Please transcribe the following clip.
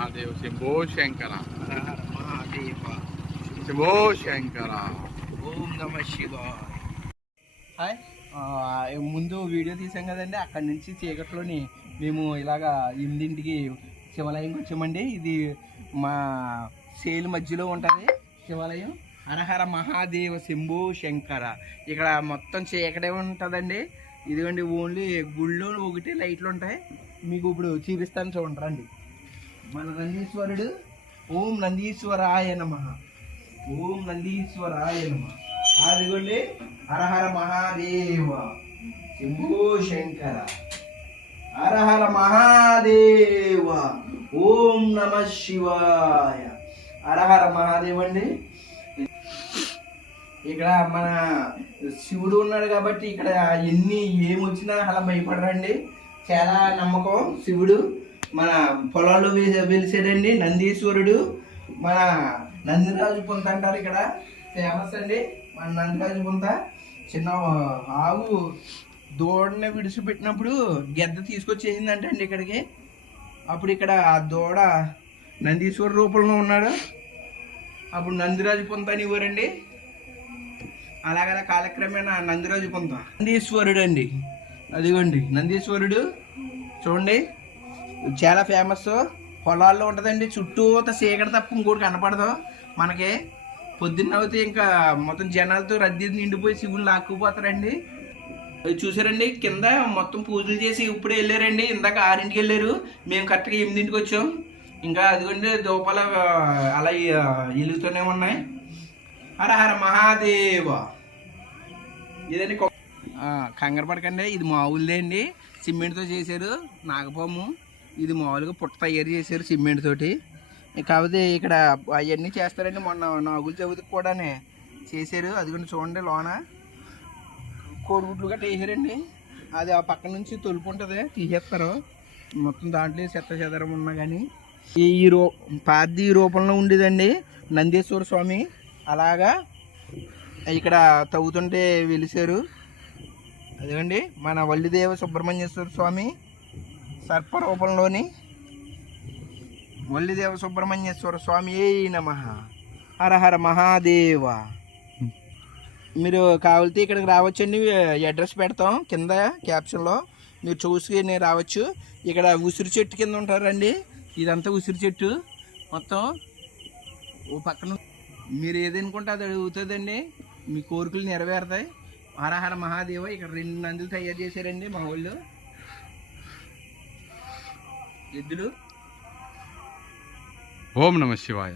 మహాదేవ్ శంభో శంకర. హర హర మహాదేవ శంభో శంకర. ఓం నమ శివాయ. హాయ్. ఆ, ముందు వీడియో తీసాం కదండి. అక్కడి నుంచి చీకట్లోని మేము ఇలాగా ఎనిమిదింటికి శివాలయంకి వచ్చామండి. ఇది మా సేలు మధ్యలో ఉంటుంది శివాలయం. హరహర మహాదేవ శంభు శంకర. ఇక్కడ మొత్తం చీకటే ఉంటుందండి. ఇదిగోండి ఓన్లీ గుళ్ళో ఒకటి లైట్లు ఉంటాయి. మీకు ఇప్పుడు చూపిస్తాను చూడండి రండి. మన నందీశ్వరుడు. ఓం నందీశ్వరాయ నమ. ఓం నందీశ్వరాయ నమ. అదిగోండి. హరహర మహాదేవ. శంభో శంకర. హరహర మహాదేవ. ఓం నమ శివాయ. హరహర మహాదేవ్ అండి. ఇక్కడ మన శివుడు ఉన్నాడు కాబట్టి ఇక్కడ ఎన్ని ఏమొచ్చినా అలా భయపడరండి. చాలా నమ్మకం శివుడు. మన పొలాల్లో వె- నందీశ్వరుడు మన నందిరాజు పుంత అంటారు ఇక్కడ. ఫేమస్ అండి. మన నందిరాజు పుంత. చిన్న ఆవు దూడని విడిచిపెట్టినప్పుడు గెద్ద తీసుకొచ్చేసిందంట అండి ఇక్కడికి. అప్పుడు ఇక్కడ ఆ దూడ నందీశ్వర రూపంలో ఉన్నాడు. అప్పుడు నందిరాజు పొంత అని ఇవ్వరండి కాలక్రమేణా నందిరాజు పొంత. నందీశ్వరుడు అండి అదిగోండి నందీశ్వరుడు. చూడండి. చాలా ఫేమస్ పొలాల్లో ఉంటుందండి. చుట్టూత చీకటి తప్ప ఇంకోటి కనపడదు. మనకి పొద్దున్న అవుతే ఇంకా మొత్తం జనాలతో రద్దీ నిండిపోయి శివుని లాక్కుపోతారండి. అది చూసారండి? కింద మొత్తం పూజలు చేసి ఇప్పుడే వెళ్ళారండి. ఇందాక ఆరింటికి వెళ్ళారు. మేము కరెక్ట్గా ఎనిమిదింటికి వచ్చాం. ఇంకా అదిగోండి దూపాలు అలా వెలుగుతూనే ఉన్నాయి. హర హర మహాదేవ. ఇదండి కంగారు పడకండి. ఇది మామూలుదే అండి. సిమెంట్తో చేశారు. నాగపాము. ఇది మామూలుగా పుట్ట తయారు చేశారు సిమెంట్ తోటి. కాకపోతే ఇక్కడ అవన్నీ చేస్తారండి మొన్న నాగుల చవితికి కూడానే చేశారు. అది కూడా చూడండి లోన. కోడిగుడ్లు గట్రా వేసారండి. అది ఆ పక్క నుంచి తొలుపు ఉంటుంది తీసేస్తారు. మొత్తం దాంట్లో చెత్త చెదరం ఉన్నా కానీ ఈ ఈ రూ పాది రూపంలో ఉండేదండి నందీశ్వర స్వామి. అలాగా ఇక్కడ తవ్వుతుంటే వెలిసారు. అదిగండి మన వల్లిదేవ సుబ్రహ్మణ్యేశ్వర స్వామి. సర్పరూపంలోని వల్లిదేవ సుబ్రహ్మణ్యేశ్వర స్వామి ఏ నమ? హర హర మహాదేవ. మీరు కావాలితే ఇక్కడికి రావచ్చండి అడ్రస్ పెడతాం కింద క్యాప్షన్లో. మీరు చూసుకుని రావచ్చు. ఇక్కడ ఉసిరి చెట్టు కింద ఉంటారండి. ఇదంతా ఉసిరి చెట్టు. మొత్తం ఓ పక్కన మీరు ఏదనుకుంటే అది అడుగుతుందండి. మీ కోరికలు నెరవేరుతాయి. హరహర మహాదేవ. ఇక్కడ రెండు నందులు తయారు చేశారండి మా వాళ్ళు. ఎద్దులు? ఓం నమ శివాయ.